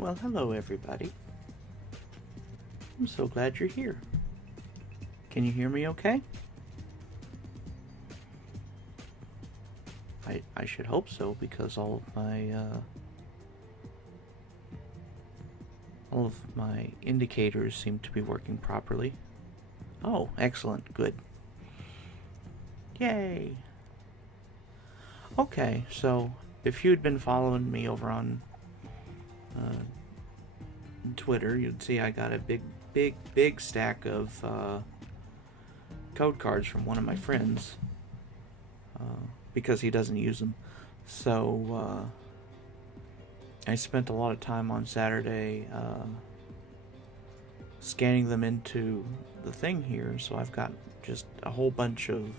Well, hello everybody. I'm so glad you're here. Can you hear me okay? I should hope so, because all of my indicators seem to be working properly. Oh, excellent, good. Yay! Okay, so if you'd been following me over on Twitter, you'd see I got a big stack of code cards from one of my friends, because he doesn't use them. So I spent a lot of time on Saturday scanning them into the thing here, so I've got just a whole bunch of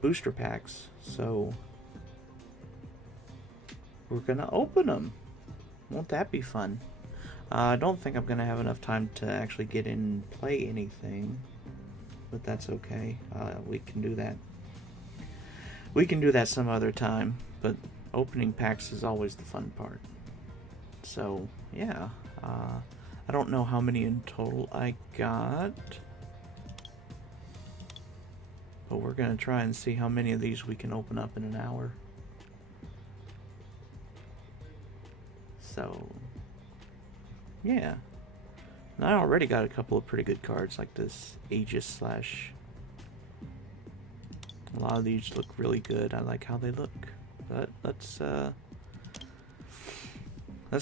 booster packs. So we're gonna open them. Won't that be fun? I don't think I'm gonna have enough time to actually get in and play anything, but that's okay. We can do that. We can do that some other time, but opening packs is always the fun part. So, yeah. I don't know how many in total I got, but we're going to try and see how many of these we can open up in an hour. So, yeah. And I already got a couple of pretty good cards, like this Aegis / a lot of these look really good. I like how they look. But let's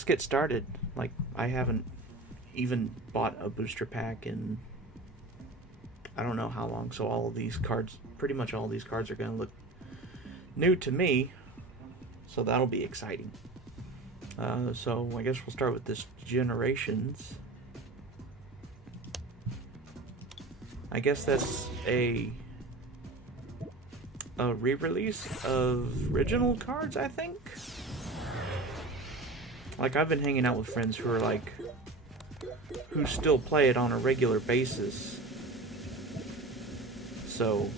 get started. Like, I haven't even bought a booster pack in I don't know how long, so all of these cards, pretty much all of these cards, are going to look new to me, so that'll be exciting. So I guess we'll start with this Generations. I guess that's a re-release of original cards, I think. Like, I've been hanging out with friends who are like, who still play it on a regular basis. So,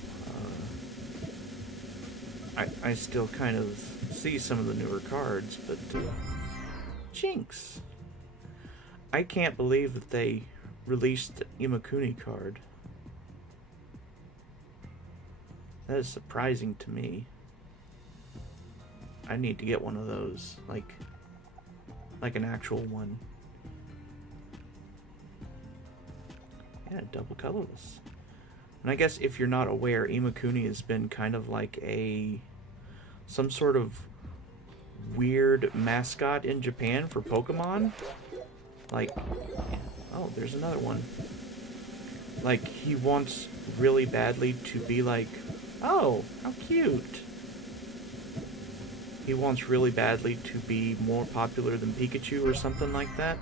I still kind of see some of the newer cards, but Jinx. I can't believe that they released the Imakuni card. That is surprising to me. I need to get one of those, like an actual one. Yeah, double colorless. And I guess if you're not aware, Imakuni has been kind of like some sort of weird mascot in Japan for Pokemon. Like, oh, there's another one. Like, he wants really badly to be like, oh, how cute. He wants really badly to be more popular than Pikachu or something like that.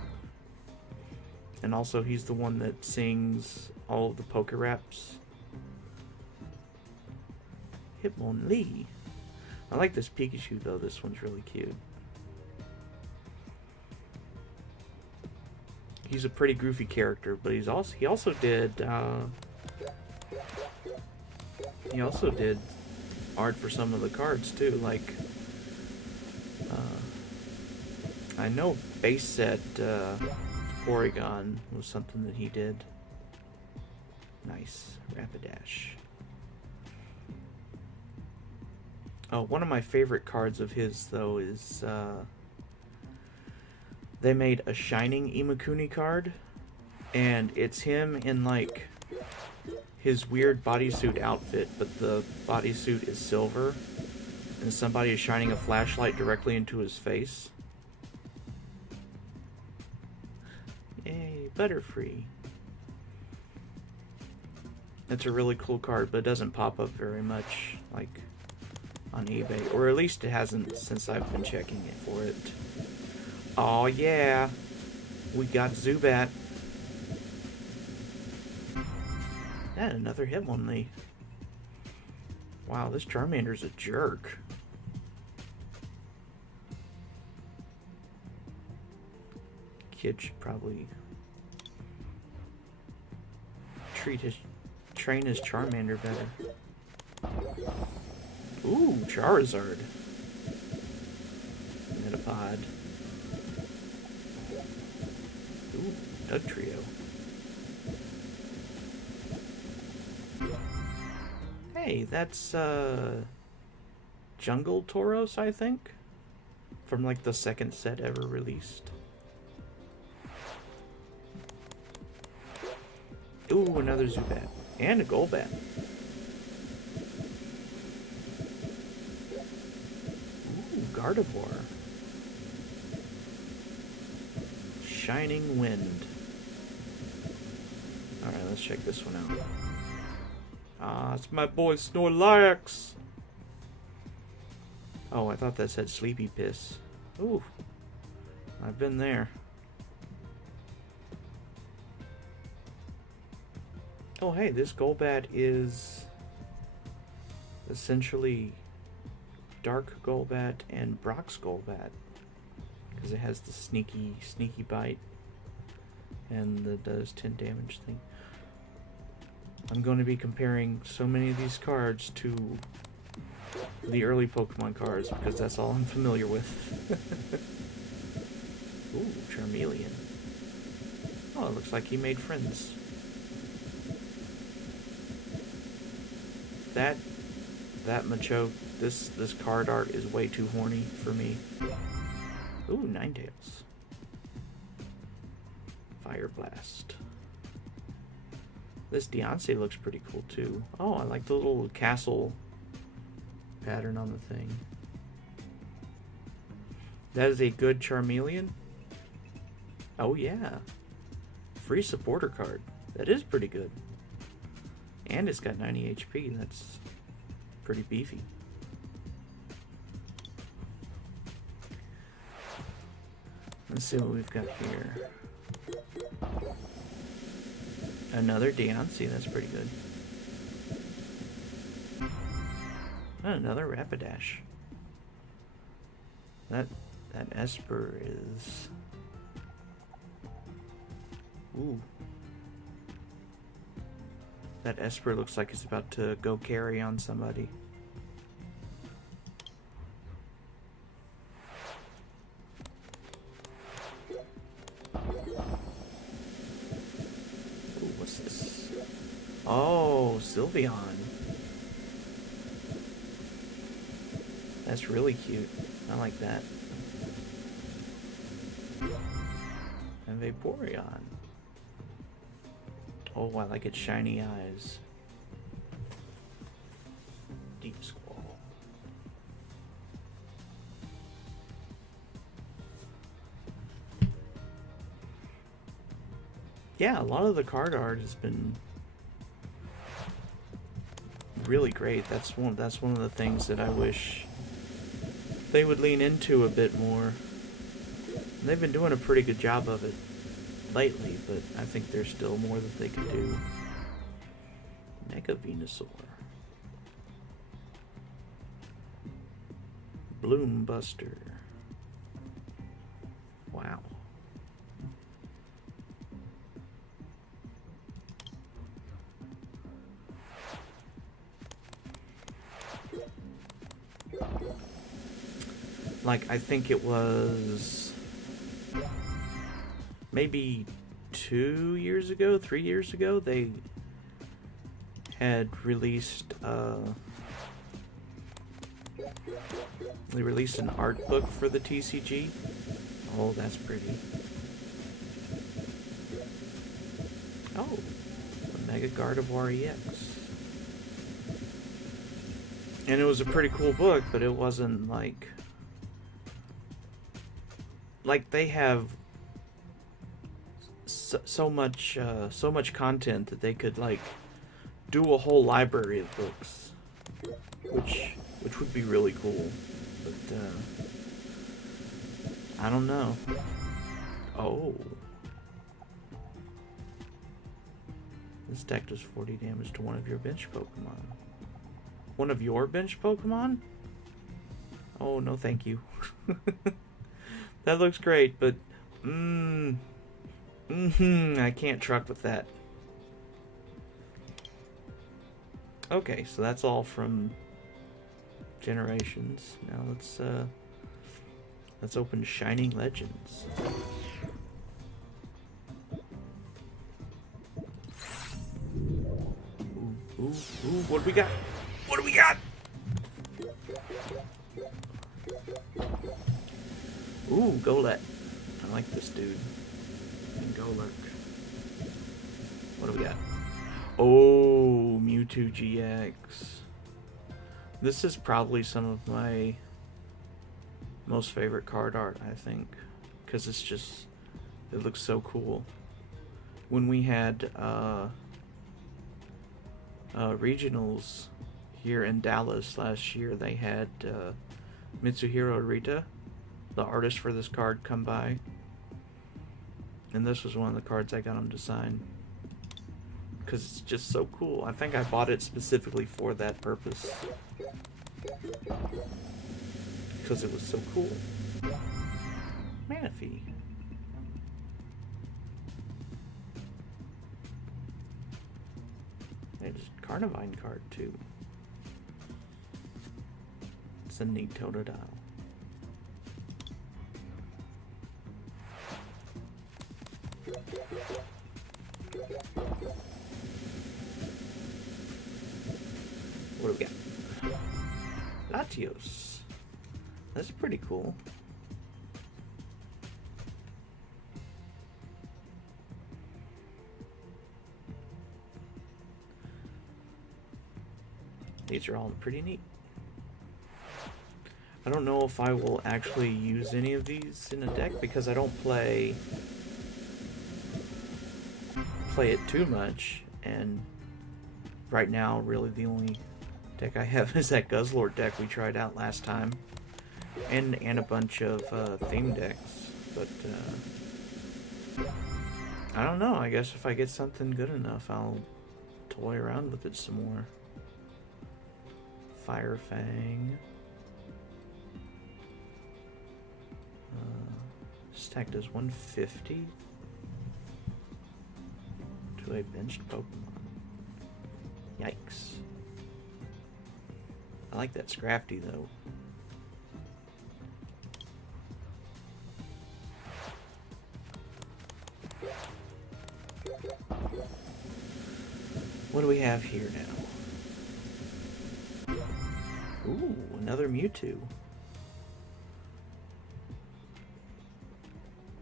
And also, he's the one that sings all of the Poke Raps. Hitmonlee. I like this Pikachu though. This one's really cute. He's a pretty goofy character, but he also did art for some of the cards too. Like, I know base set Porygon was something that he did. Nice. Rapidash. Oh, one of my favorite cards of his, though, is they made a Shining Imakuni card, and it's him in, like, his weird bodysuit outfit, but the bodysuit is silver, and somebody is shining a flashlight directly into his face. Yay, Butterfree. It's a really cool card, but it doesn't pop up very much, like, on eBay. Or at least it hasn't since I've been checking it for it. Oh yeah! We got Zubat. And another Hitmonlee. Wow, this Charmander's a jerk. Kid should probably train his Charmander better. Ooh, Charizard. Metapod. Doug Trio. Hey, that's Jungle Tauros, I think, from like the second set ever released. Ooh, another Zubat. And a Golbat. Ooh, Gardevoir. Shining Wind. Alright, let's check this one out. Ah, it's my boy Snorlax! Oh, I thought that said Sleepy Piss. Ooh. I've been there. Oh, hey, this Golbat is essentially Dark Golbat and Brock's Golbat. Because it has the sneaky bite and the does 10 damage thing. I'm going to be comparing so many of these cards to the early Pokemon cards because that's all I'm familiar with. Ooh, Charmeleon. Oh, it looks like he made friends. That Machoke, this card art is way too horny for me. Ooh, Ninetales. Fire Blast. This Deontay looks pretty cool too. Oh, I like the little castle pattern on the thing. That is a good Charmeleon. Oh yeah. Free supporter card. That is pretty good. And it's got 90 HP. That's pretty beefy. Let's see what we've got here. Another Deontay, that's pretty good. Another Rapidash. That Esper is... Ooh. That Esper looks like it's about to go carry on somebody. What's this? Oh, Sylveon. That's really cute. I like that. And Vaporeon. Oh, I like its shiny eyes. Deep Squall. Yeah, a lot of the card art has been really great. That's one of the things that I wish they would lean into a bit more. And they've been doing a pretty good job of it lately, but I think there's still more that they could do. Mega Venusaur. Bloom Buster. Wow. Like, I think it was maybe 2 years ago, 3 years ago, they had released an art book for the TCG. Oh, that's pretty. Oh, the Mega Gardevoir EX. And it was a pretty cool book, but it wasn't like they have so much content that they could like do a whole library of books, which would be really cool. But I don't know. Oh, this deck does 40 damage to one of your bench Pokemon. One of your bench Pokemon? Oh no, thank you. That looks great, but I can't truck with that. Okay, so that's all from Generations. Now let's open Shining Legends. Ooh, what do we got? What do we got? Ooh, Golett. I like this dude. And Golurk. What do we got? Oh, Mewtwo GX. This is probably some of my most favorite card art, I think. Because it's just, it looks so cool. When we had regionals here in Dallas last year, they had Mitsuhiro Arita, the artist for this card, come by. And this was one of the cards I got him to sign. Because it's just so cool. I think I bought it specifically for that purpose. Because it was so cool. Manaphy. There's a Carnivine card too. It's a neat Totodile. What do we got? Latios. That's pretty cool. These are all pretty neat. I don't know if I will actually use any of these in a deck because I don't play it too much, and right now really the only deck I have is that Guzzlord deck we tried out last time, and a bunch of theme decks, but I don't know. I guess if I get something good enough, I'll toy around with it some more. Fire Fang. This attack does 150 to a benched Pokemon. Yikes. I like that Scrafty though. What do we have here now? Ooh, another Mewtwo.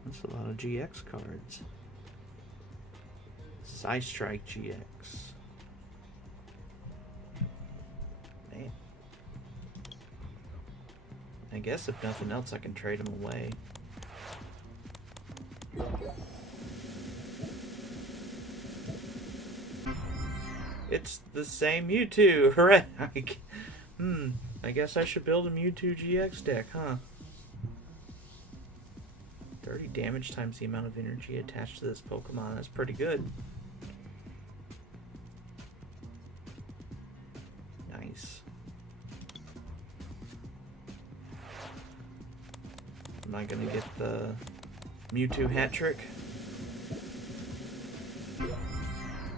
That's a lot of GX cards. Psystrike GX. Man. I guess if nothing else, I can trade them away. It's the same Mewtwo! Hooray! I guess I should build a Mewtwo GX deck, huh? 30 damage times the amount of energy attached to this Pokemon. That's pretty good. Nice. Am I gonna get the Mewtwo hat trick?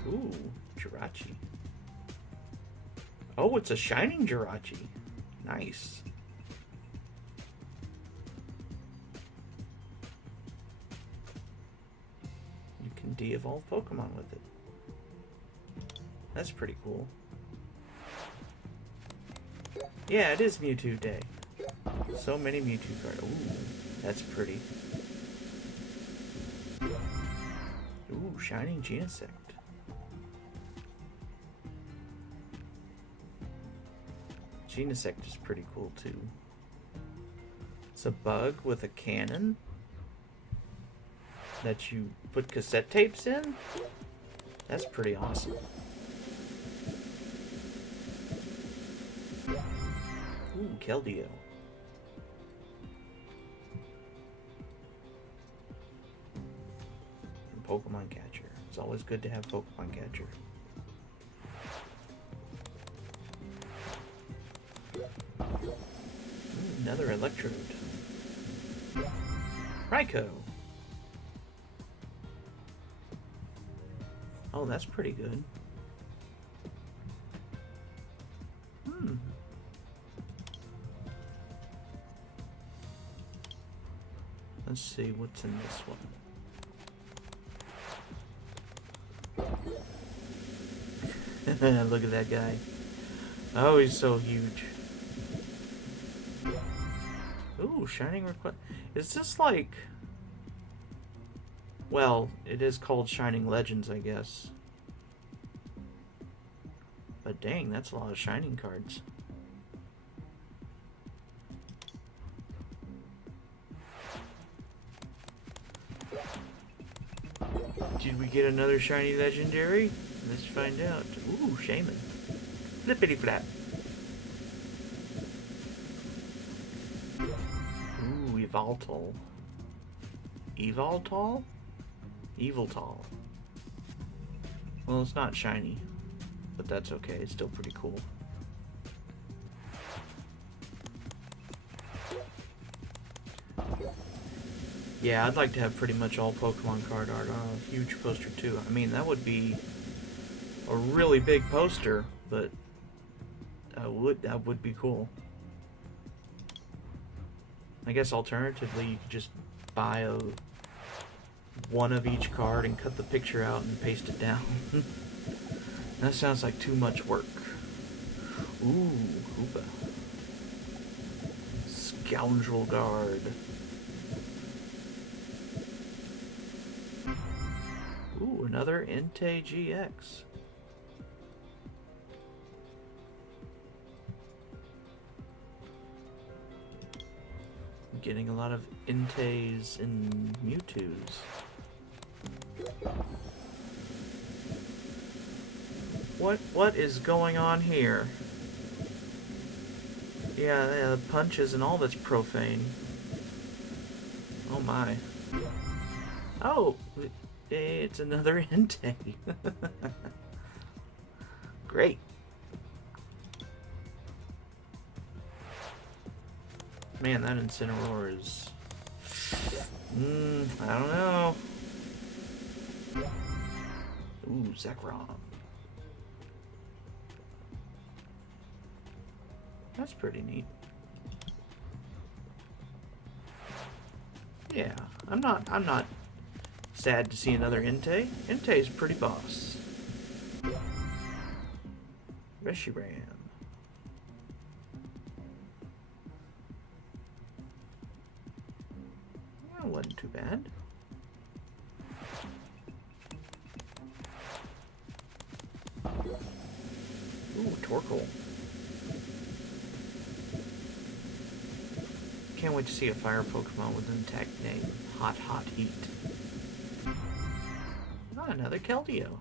Ooh, Jirachi. Oh, it's a shining Jirachi. Nice. You can de-evolve Pokemon with it. That's pretty cool. Yeah, it is Mewtwo Day. So many Mewtwo cards. Ooh, that's pretty. Ooh, shining Genesect. Genesect is pretty cool too. It's a bug with a cannon that you put cassette tapes in. That's pretty awesome. Ooh, Keldeo. And Pokemon Catcher. It's always good to have Pokemon Catcher. Another Electrode. Raikou. Oh, that's pretty good. Let's see what's in this one. Look at that guy. Oh, he's so huge. Ooh, Shining Request. Is this like... Well, it is called Shining Legends, I guess. But dang, that's a lot of Shining cards. Did we get another shiny legendary? Let's find out. Ooh, Shaman. Flippity flap. Ooh, Evoltol. Evoltol? Eviltol. Well, it's not shiny, but that's okay. It's still pretty cool. Yeah, I'd like to have pretty much all Pokemon card art on a huge poster too. I mean, that would be a really big poster, but that would be cool. I guess alternatively, you could just buy one of each card and cut the picture out and paste it down. That sounds like too much work. Ooh, Hoopa. Scoundrel Guard. Ooh, another Entei GX. I'm getting a lot of Enteis and Mewtwo's. What is going on here? Yeah, the punches and all that's profane. Oh my. Oh, it's another Entei. Great. Man, that Incineroar is... I don't know. Ooh, Zekrom. That's pretty neat. Yeah, I'm not sad to see another Entei. Entei is pretty boss. Reshiram. That wasn't too bad. Ooh, Torkoal. Can't wait to see a fire Pokemon with an attack name Hot Heat. Ah, another Keldeo.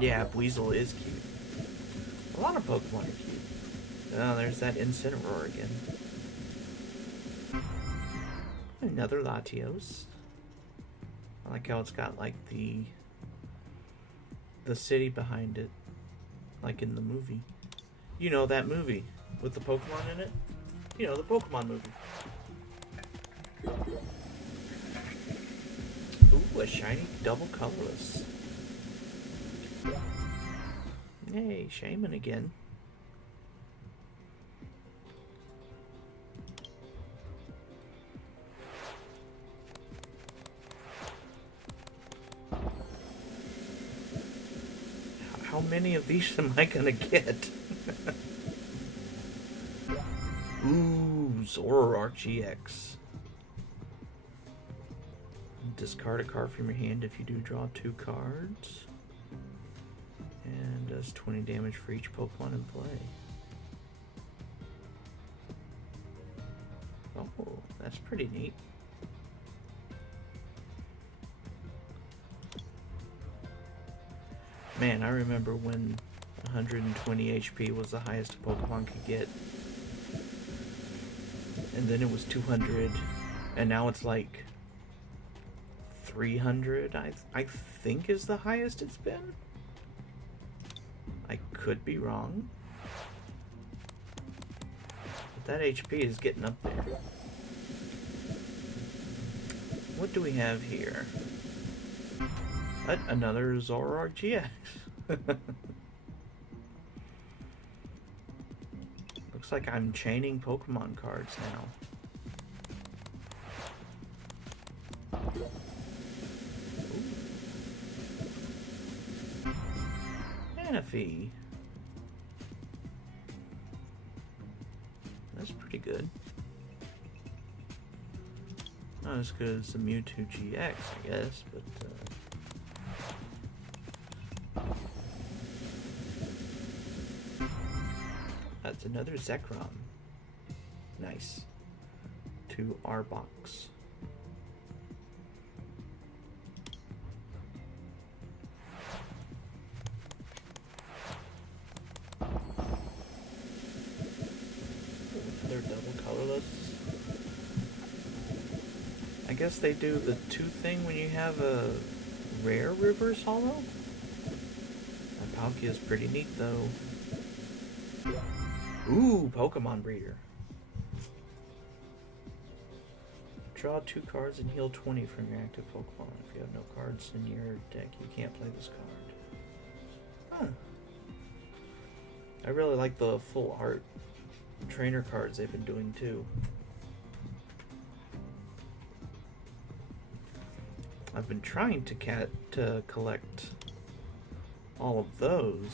Yeah, Weasel is cute. A lot of Pokemon are cute. Oh, there's that Incineroar again. Another Latios. I like how it's got like the city behind it, like in the movie. You know that movie with the Pokemon in it? You know, the Pokemon movie. Ooh, a shiny double colorless. Hey, Shaman again. How many of these am I gonna get? Ooh, Zoroark GX. Discard a card from your hand if you do draw 2 cards. And does 20 damage for each Pokemon in play. Oh, that's pretty neat. Man, I remember when 120 HP was the highest a Pokemon could get. And then it was 200, and now it's like 300, I think is the highest it's been. I could be wrong. But that HP is getting up there. What do we have here? Another Zoroark GX. Looks like I'm chaining Pokemon cards now. Manaphy. That's pretty good. Not as good as the Mewtwo GX, I guess, but that's another Zekrom. Nice. To our box. Another double colorless. I guess they do the 2 thing when you have a rare reverse holo. That Palkia is pretty neat though. Ooh, Pokemon Breeder. Draw 2 cards and heal 20 from your active Pokemon. If you have no cards in your deck, you can't play this card. Huh. I really like the full art trainer cards they've been doing too. I've been trying to collect all of those,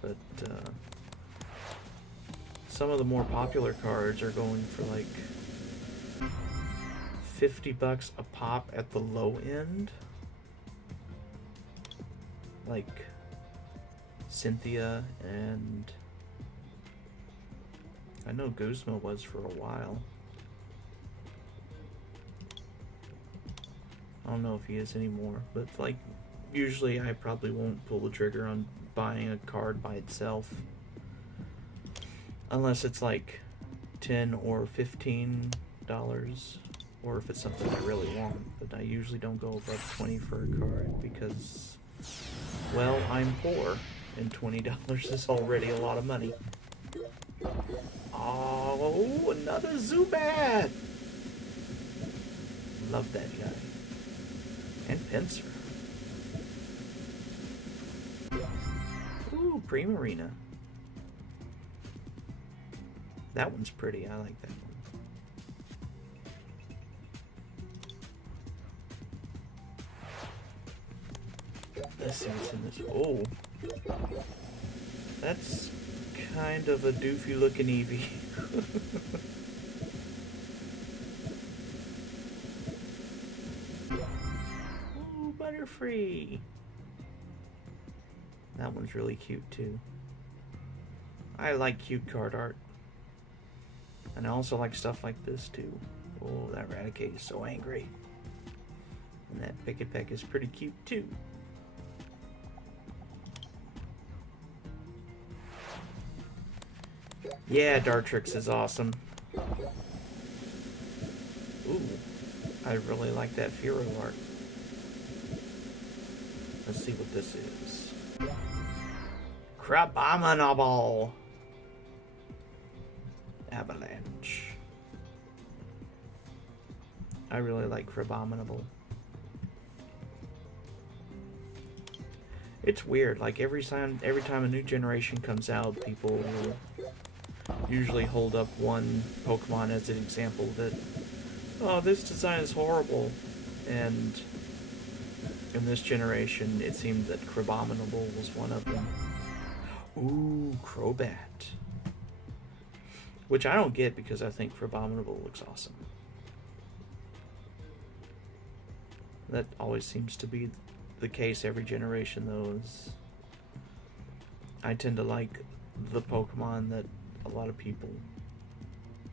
but some of the more popular cards are going for like $50 a pop at the low end. Like Cynthia, and I know Guzma was for a while. I don't know if he is anymore, but like usually I probably won't pull the trigger on buying a card by itself unless it's like $10 or $15, or if it's something I really want. But I usually don't go above $20 for a card because, well, I'm poor and $20 is already a lot of money. Oh, another Zubat! Love that guy. And Pinsir. Ooh, Primarina. That one's pretty. I like that one. Let's see what's in this. Oh. That's kind of a doofy looking Eevee. Ooh, Butterfree. That one's really cute too. I like cute card art. And I also like stuff like this too. Oh, that Raticate is so angry. And that Pick-a-Peck is pretty cute too. Yeah, Dartrix is awesome. Ooh, I really like that Firo art. Let's see what this is. Crabominable Avalanche. I really like Crabominable. It's weird, like every time a new generation comes out, people will usually hold up one Pokemon as an example that, oh, this design is horrible, and in this generation it seemed that Crabominable was one of them. Ooh, Crobat. Which I don't get because I think Crabominable looks awesome. That always seems to be the case every generation though, is I tend to like the Pokemon that a lot of people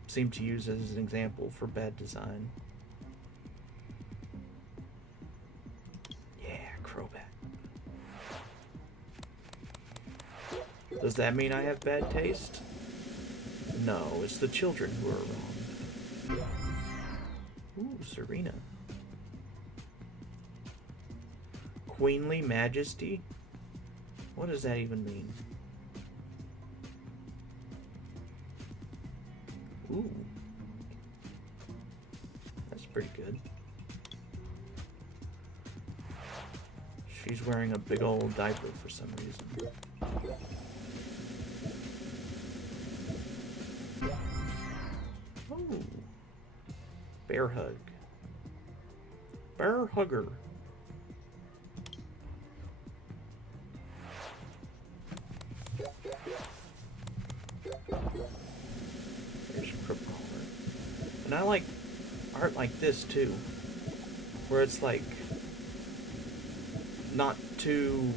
seem to use as an example for bad design. Yeah, Crobat. Does that mean I have bad taste? No, it's the children who are wrong. Ooh, Serena. Queenly Majesty? What does that even mean? Ooh. That's pretty good. She's wearing a big old diaper for some reason. Oh. Bear Hug. Bear Hugger. There's Propeller. And I like art like this too, where it's like not too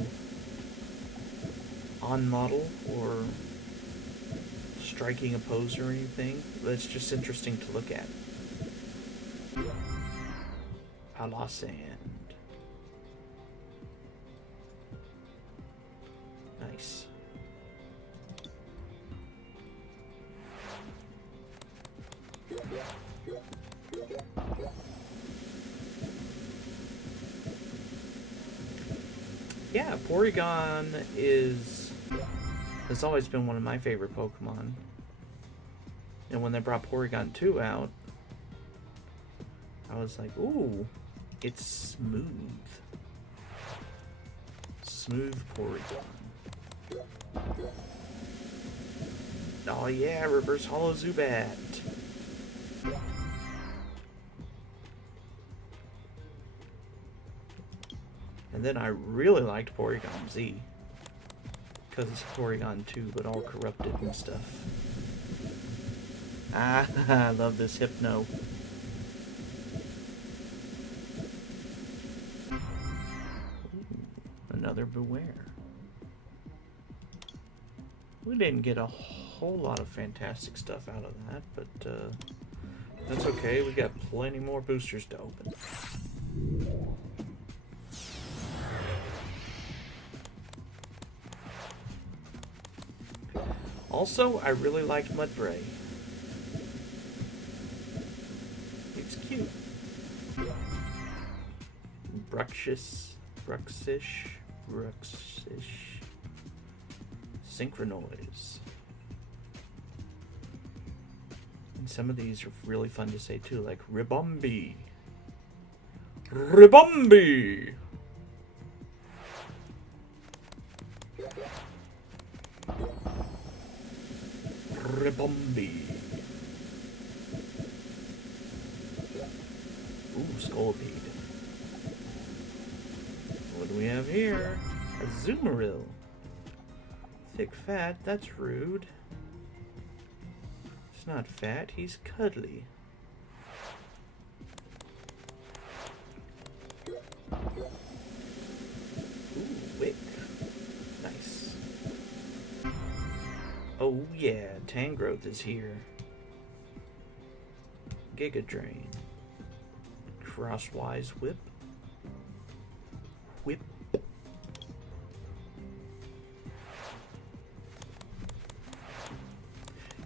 on model or striking a pose or anything, but it's just interesting to look at. A la sand. Nice. Yeah, Porygon has always been one of my favorite Pokemon. And when they brought Porygon 2 out, I was like, ooh, it's smooth. Smooth Porygon. Oh yeah, Reverse Hollow Zubat. And then I really liked Porygon Z. Because it's Porygon 2, but all corrupted and stuff. Ah, I love this Hypno. Ooh, another Beware. We didn't get a whole lot of fantastic stuff out of that, but that's okay. We got plenty more boosters to open. Also, I really liked Mudbray. It's cute. Bruxish. Synchronoise. And some of these are really fun to say too, like Ribombee. Ribombee! Ribombee. Ooh, Scolipede. What do we have here? A Azumarill. Thick fat, that's rude. He's not fat, he's cuddly. Ooh, Wick. Nice. Oh yeah, Tangrowth is here. Giga Drain. Crosswise Whip. Whip.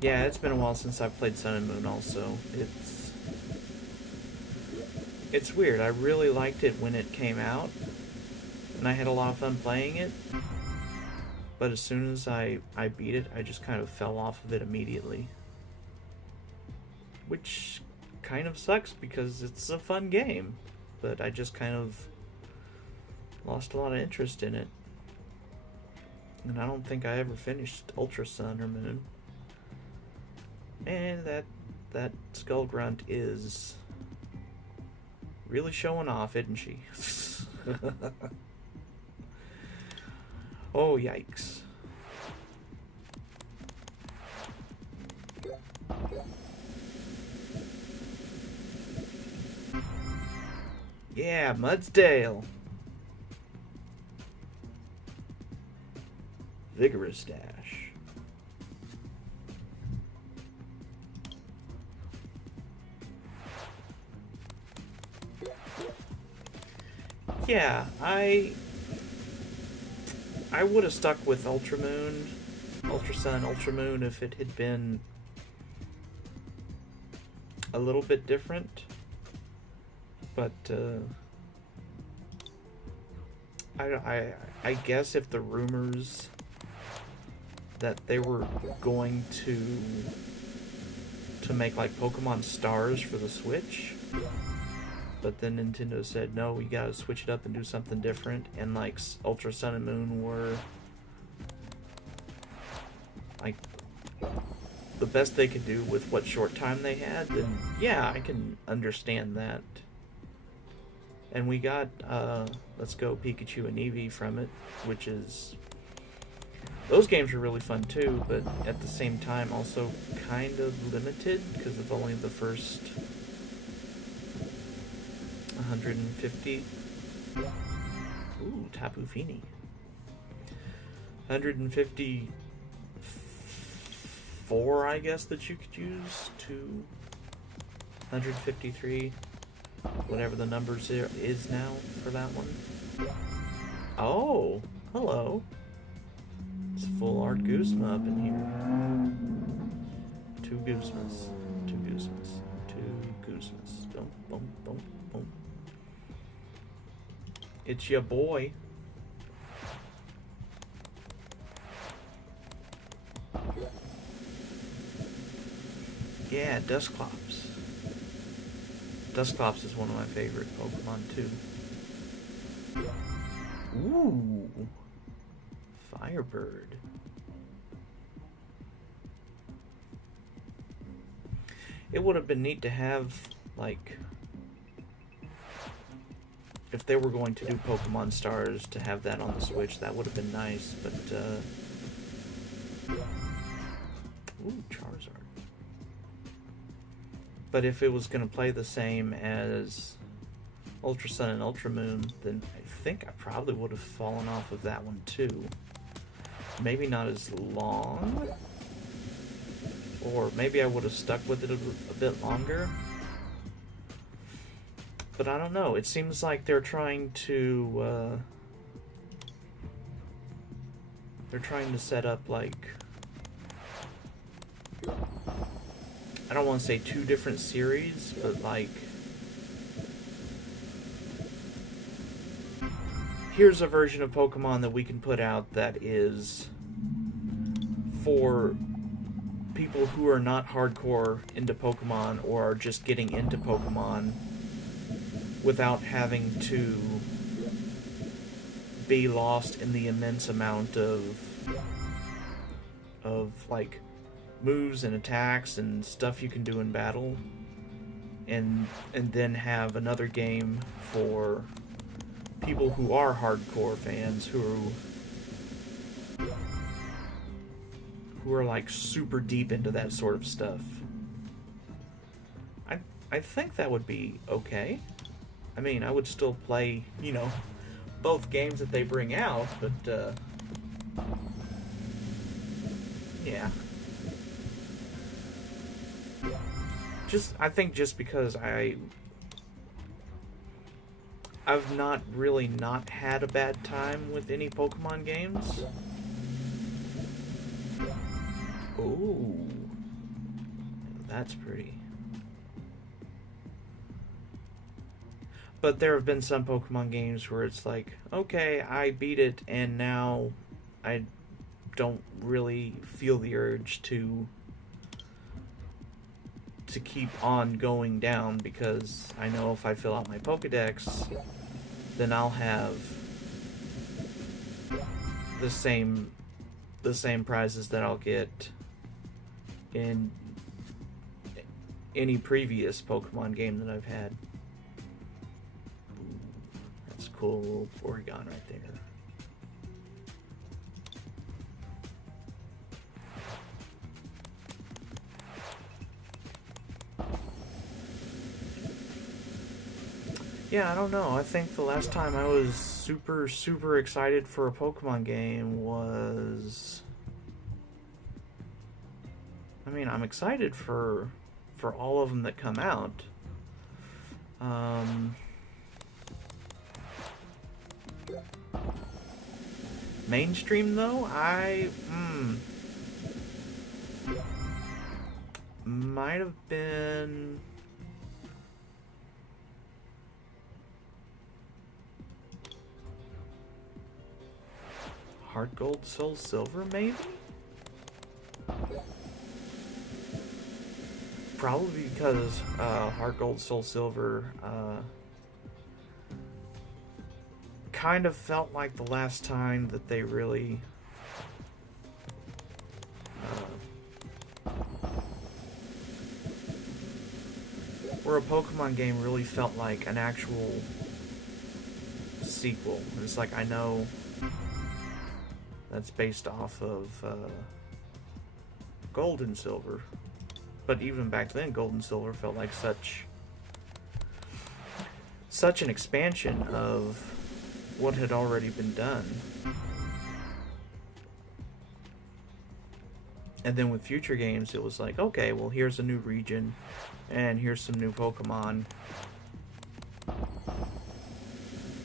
Yeah, it's been a while since I've played Sun and Moon also. It's weird. I really liked it when it came out, and I had a lot of fun playing it. But as soon as I beat it, I just kind of fell off of it immediately. Which kind of sucks because it's a fun game. But I just kind of lost a lot of interest in it. And I don't think I ever finished Ultra Sun or Moon. And that Skull Grunt is really showing off, isn't she? Oh, yikes. Yeah, Mudsdale. Vigorous Dash. Yeah, I would have stuck with Ultra Moon, Ultra Sun, Ultra Moon if it had been a little bit different. But I guess if the rumors that they were going to make like Pokemon Stars for the Switch, but then Nintendo said no, we gotta switch it up and do something different, and like Ultra Sun and Moon were like the best they could do with what short time they had, then yeah, I can understand that. And we got Let's Go Pikachu and Eevee from it, which is Those games are really fun too, but at the same time also kind of limited because of only the first 150. Ooh, Tapu Fini. 154, I guess, that you could use to 153, whatever the numbers is now for that one. Oh, hello. It's full art Guzma up in here. Two Guzmas. Two Guzmas. Two Guzmas. Boom, boom, boom, boom. It's your boy. Yeah, Dusclops. Dusclops is one of my favorite Pokemon too. Ooh. Firebird. It would have been neat to have, like, if they were going to do Pokemon Stars, to have that on the Switch. That would have been nice, but, ooh, Charizard. But if it was going to play the same as Ultra Sun and Ultra Moon, then I think I probably would have fallen off of that one too. Maybe not as long, or maybe I would have stuck with it a bit longer. But I don't know. It seems like they're trying to set up, like, I don't want to say two different series, but like, here's a version of Pokemon that we can put out that is for people who are not hardcore into Pokemon or are just getting into Pokemon without having to be lost in the immense amount of like moves and attacks and stuff you can do in battle, and then have another game for people who are hardcore fans who are like super deep into that sort of stuff. I think that would be okay. I mean, I would still play, you know, both games that they bring out, but yeah. I think just because I've not really not had a bad time with any Pokemon games. Ooh, that's pretty. But there have been some Pokemon games where it's like, okay, I beat it, and now I don't really feel the urge to keep on going down, because I know if I fill out my Pokedex, then I'll have the same prizes that I'll get in any previous Pokemon game that I've had. That's cool, Porygon right there. Yeah, I don't know. I think the last time I was super, super excited for a Pokemon game was... I mean, I'm excited for all of them that come out. Mainstream, though, might have been... Heart Gold, Soul Silver, maybe? Probably because Heart Gold, Soul Silver kind of felt like the last time that they really where a Pokemon game really felt like an actual sequel. It's like, I know that's based off of Gold and Silver. But even back then, Gold and Silver felt like such an expansion of what had already been done. And then with future games, it was like, okay, well, here's a new region, and here's some new Pokemon,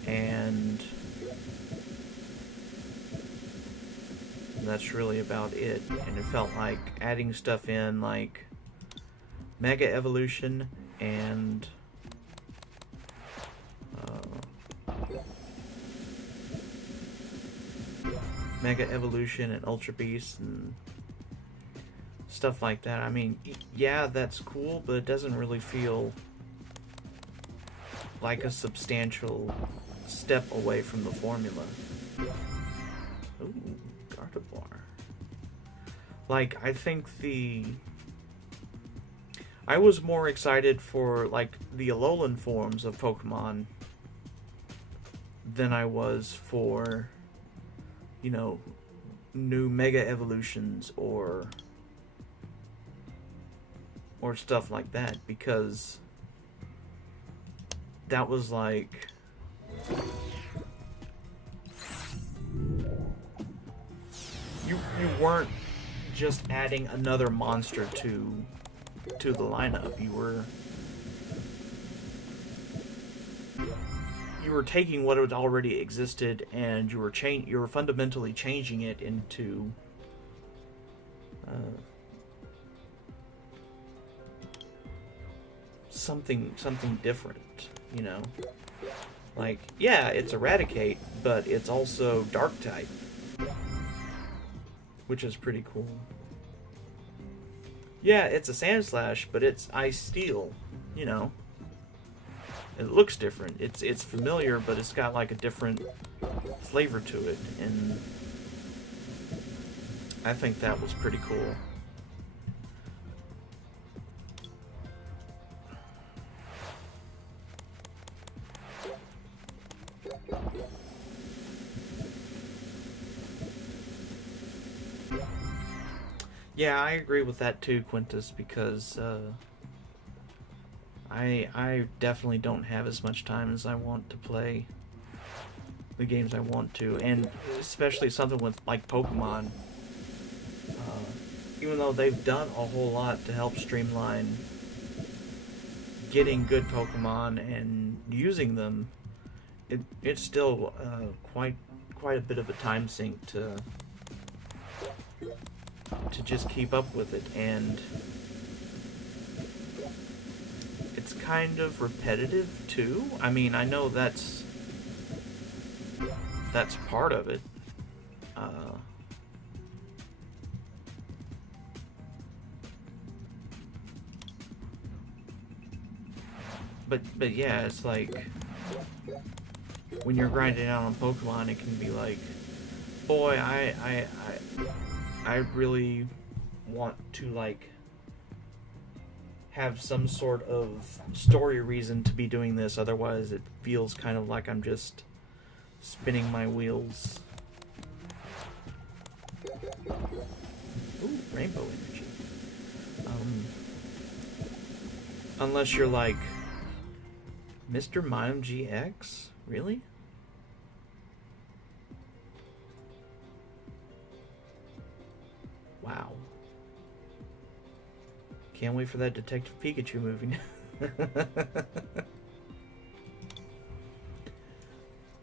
and that's really about it. And it felt like adding stuff in, like Mega Evolution and Mega Evolution and Ultra Beast and stuff like that. I mean, yeah, that's cool, but it doesn't really feel like a substantial step away from the formula. Ooh, Gardevoir. Like, I think I was more excited for, like, the Alolan forms of Pokemon than I was for, you know, new Mega Evolutions or stuff like that, because that was like you weren't just adding another monster to the lineup. You were taking what had already existed and you were fundamentally changing it into something different, you know? Like, yeah, it's Eradicate, but it's also Dark type, which is pretty cool. Yeah, it's a Sandslash, but it's Ice Steel, you know? It looks different. It's familiar, but it's got like a different flavor to it, and I think that was pretty cool. Yeah, I agree with that too, Quintus, because I definitely don't have as much time as I want to play the games I want to, and especially something with like Pokemon. Even though they've done a whole lot to help streamline getting good Pokemon and using them, it's still quite a bit of a time sink to just keep up with it, and it's kind of repetitive too. I mean, I know that's part of it. But yeah, it's like when you're grinding out on Pokemon, it can be like, boy, I really want to like have some sort of story reason to be doing this, otherwise it feels kind of like I'm just spinning my wheels. Ooh, rainbow energy. Unless you're like Mr. Mime GX? Really? Wow. Can't wait for that Detective Pikachu movie.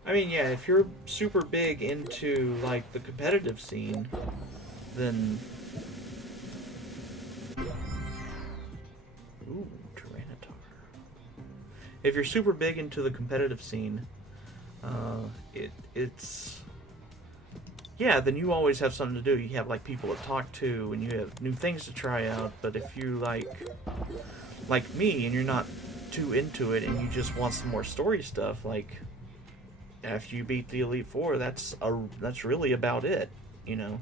I mean, yeah, if you're super big into, like, the competitive scene, then... Ooh, Tyranitar. If you're super big into the competitive scene, it's... Yeah, then you always have something to do. You have, like, people to talk to, and you have new things to try out. But if you, like me, and you're not too into it, and you just want some more story stuff, like, after you beat the Elite Four, that's really about it, you know?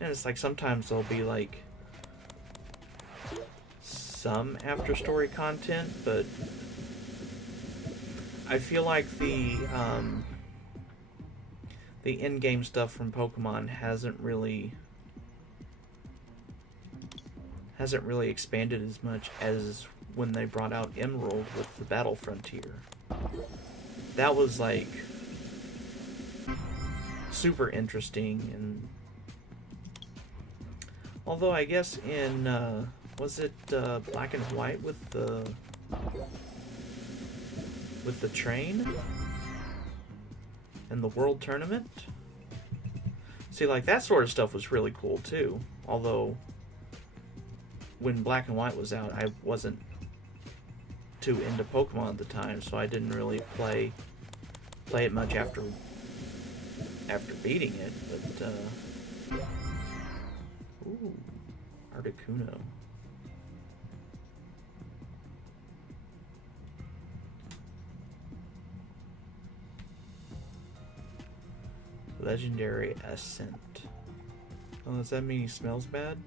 And it's like, sometimes there'll be, like, some after-story content, but I feel like the the in-game stuff from Pokemon hasn't really expanded as much as when they brought out Emerald with the Battle Frontier. That was like super interesting, and although I guess in was it Black and White with the train and the World Tournament? See, like, that sort of stuff was really cool too. Although when Black and White was out, I wasn't too into Pokemon at the time, so I didn't really play it much after beating it. But ooh, Articuno. Legendary Ascent. Oh, does that mean he smells bad?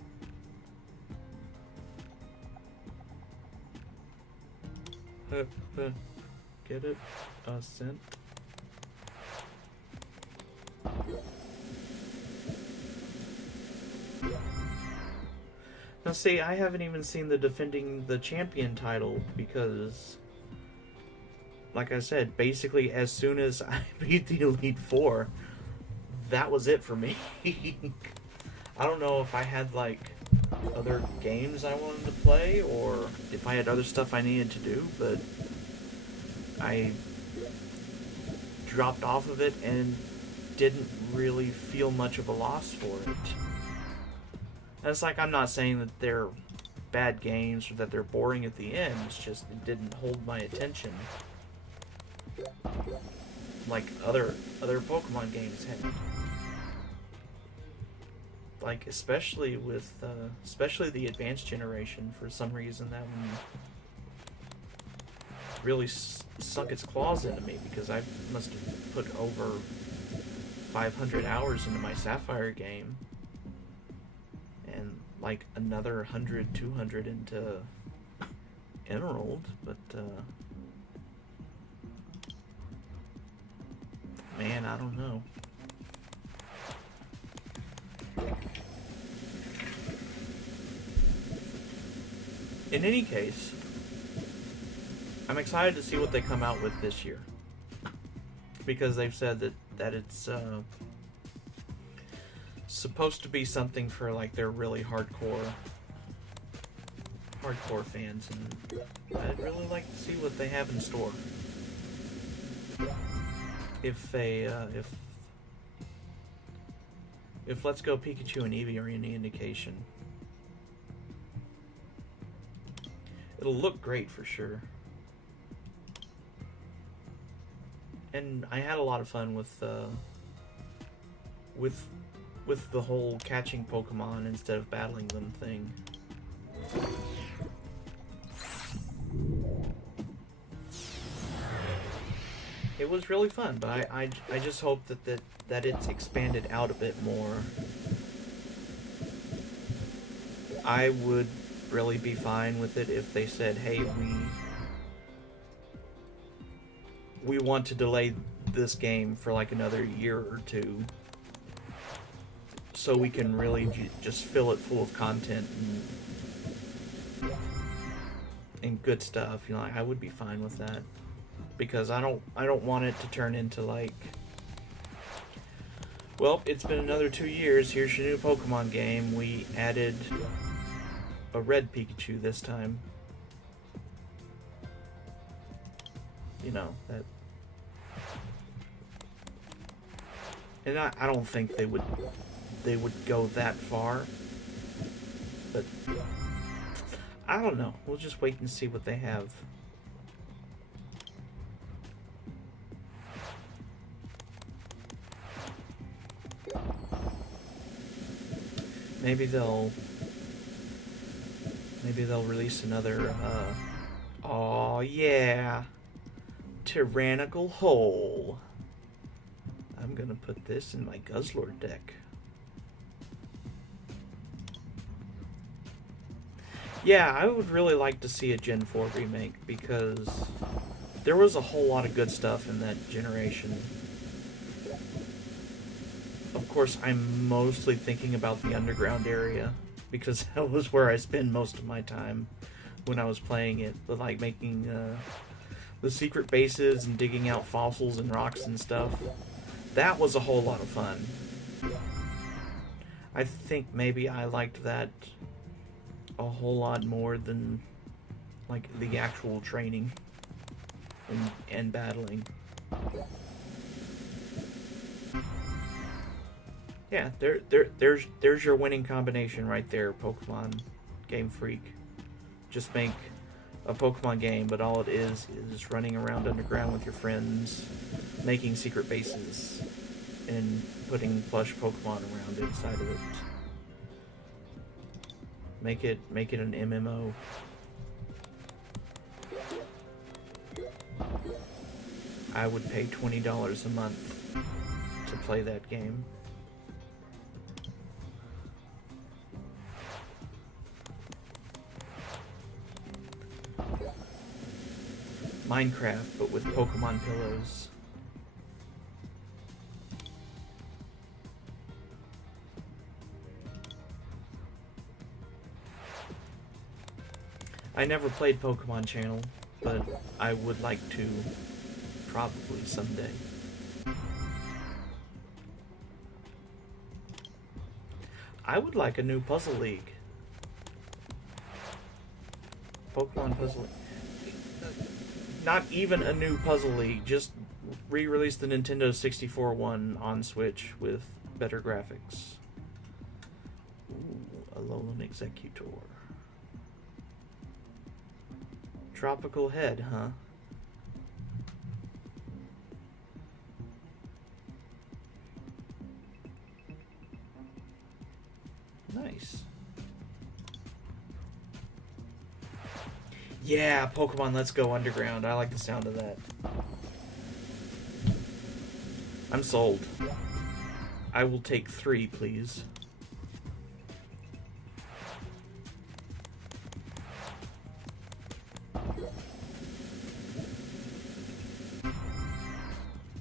Get it? Ascent. Now see, I haven't even seen the defending the champion title because, like I said, basically as soon as I beat the Elite Four, that was it for me. I don't know if I had like other games I wanted to play or if I had other stuff I needed to do, but I dropped off of it and didn't really feel much of a loss for it. And it's like, I'm not saying that they're bad games or that they're boring at the end, it's just it didn't hold my attention like other Pokemon games had. Like, especially with especially the advanced generation, for some reason that one really sunk its claws into me, because I must have put over 500 hours into my Sapphire game and like another 100, 200 into Emerald, but man, I don't know. In any case, I'm excited to see what they come out with this year, because they've said that it's supposed to be something for like their really hardcore fans, and I'd really like to see what they have in store. If they if Let's Go Pikachu and Eevee are any indication, it'll look great for sure. And I had a lot of fun with the whole catching Pokemon instead of battling them thing. It was really fun, but I just hope that it's expanded out a bit more. I would really be fine with it if they said, hey, we want to delay this game for like another year or two so we can really just fill it full of content and good stuff. You know, I would be fine with that, because I don't want it to turn into like, well, it's been another 2 years, here's your new Pokemon game, we added a red Pikachu this time. You know, that. And I don't think they would go that far, but I don't know. We'll just wait and see what they have. Maybe they'll release another oh yeah, Tyrannical Hole. I'm gonna put this in my Guzzlord deck. Yeah, I would really like to see a Gen 4 remake, because there was a whole lot of good stuff in that generation. Of course, I'm mostly thinking about the underground area because that was where I spend most of my time when I was playing it. But like making the secret bases and digging out fossils and rocks and stuff. That was a whole lot of fun. I think maybe I liked that a whole lot more than like the actual training and battling. Yeah, there's your winning combination right there, Pokemon Game Freak. Just make a Pokemon game, but all it is running around underground with your friends, making secret bases, and putting plush Pokemon around inside of it. Make it an MMO. I would pay $20 a month to play that game. Minecraft, but with Pokemon pillows. I never played Pokemon Channel, but I would like to, probably someday. I would like a new Puzzle League. Pokemon Puzzle League. Not even a new Puzzle League, just re-release the Nintendo 64 one on Switch with better graphics. Ooh, Alolan Executor. Tropical Head, huh? Nice. Yeah, Pokemon Let's Go Underground. I like the sound of that. I'm sold. I will take 3, please.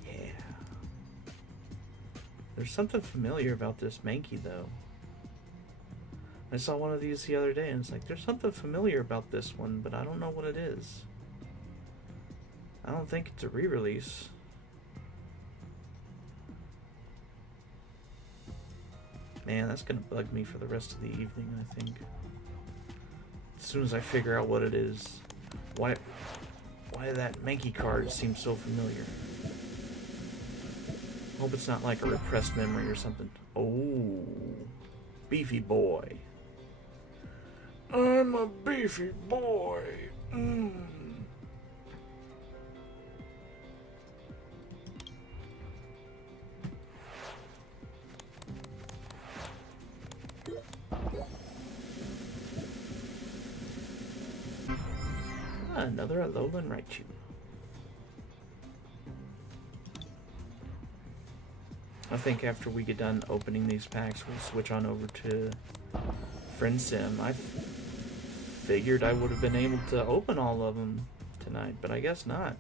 Yeah. There's something familiar about this Mankey, though. I saw one of these the other day, and it's like, there's something familiar about this one, but I don't know what it is. I don't think it's a re-release. Man, that's gonna bug me for the rest of the evening, I think. As soon as I figure out what it is. Why that Mankey card seems so familiar. Hope it's not like a repressed memory or something. Oh, beefy boy. I'm a beefy boy. Another Alolan Raichu. I think after we get done opening these packs, we'll switch on over to Friend Sim. I figured I would have been able to open all of them tonight, but I guess not.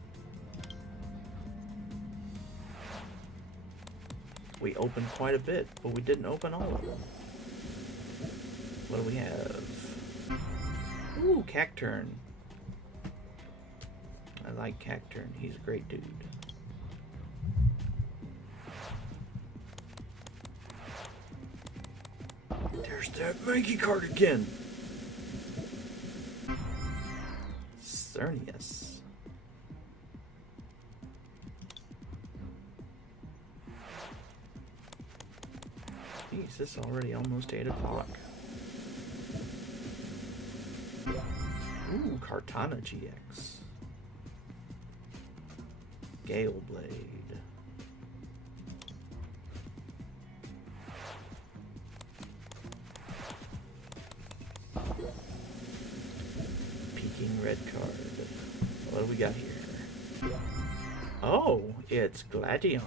We opened quite a bit, but we didn't open all of them. What do we have? Ooh, Cacturn. I like Cacturn. He's a great dude. There's that Mankey card again. Cernius. Jeez, it's already almost 8 o'clock. Ooh, Kartana GX. Gale Blade. Peeking red card. What do we got here? Oh, it's Gladion.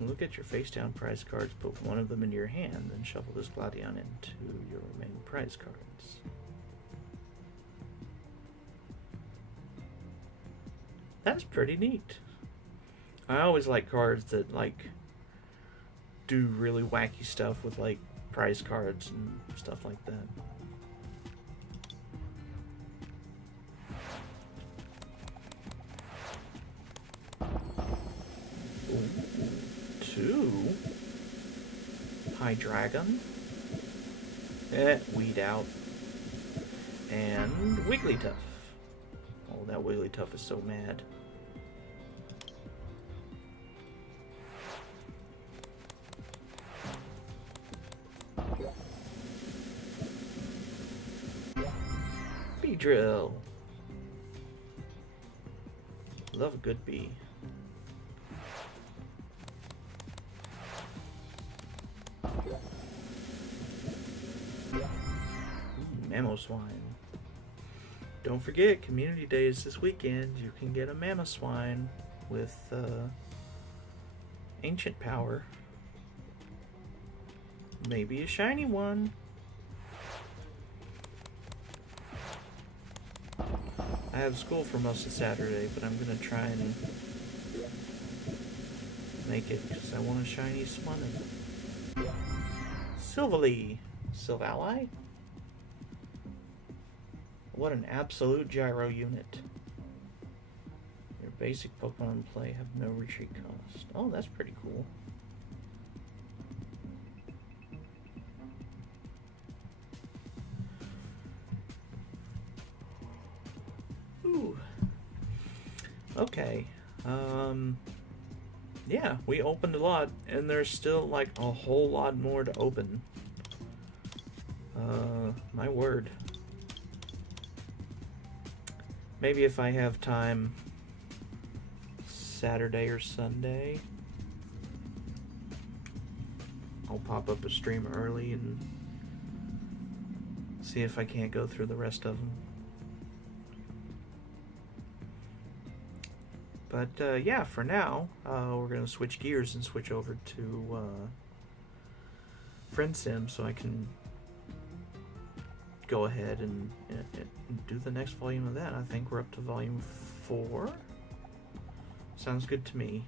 Look at your face down prize cards, put one of them in your hand, then shuffle this Gladion into your remaining prize cards. That's pretty neat. I always like cards that, like, do really wacky stuff with like prize cards and stuff like that. Ooh, 2 High Dragon. Weed out. And Wigglytuff. Oh, that Wigglytuff is so mad. Drill. Love a good bee. Mamoswine. Don't forget, Community Day is this weekend. You can get a Mamoswine with ancient power. Maybe a shiny one. I have school for most of Saturday, but I'm gonna try and make it because I want a shiny Swannon. Silvally. Silvally? What an absolute gyro unit. Your basic Pokemon play have no retreat cost. Oh, that's pretty cool. Ooh. Okay. Yeah, we opened a lot, and there's still like a whole lot more to open. My word. Maybe if I have time Saturday or Sunday, I'll pop up a stream early and see if I can't go through the rest of them. But yeah, for now, we're going to switch gears and switch over to Friend Sim so I can go ahead and do the next volume of that. I think we're up to volume 4. Sounds good to me.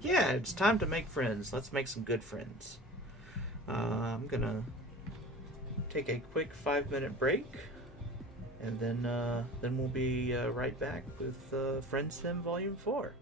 Yeah, it's time to make friends. Let's make some good friends. I'm going to take a quick 5-minute break. And then we'll be right back with Friend Sim Volume 4.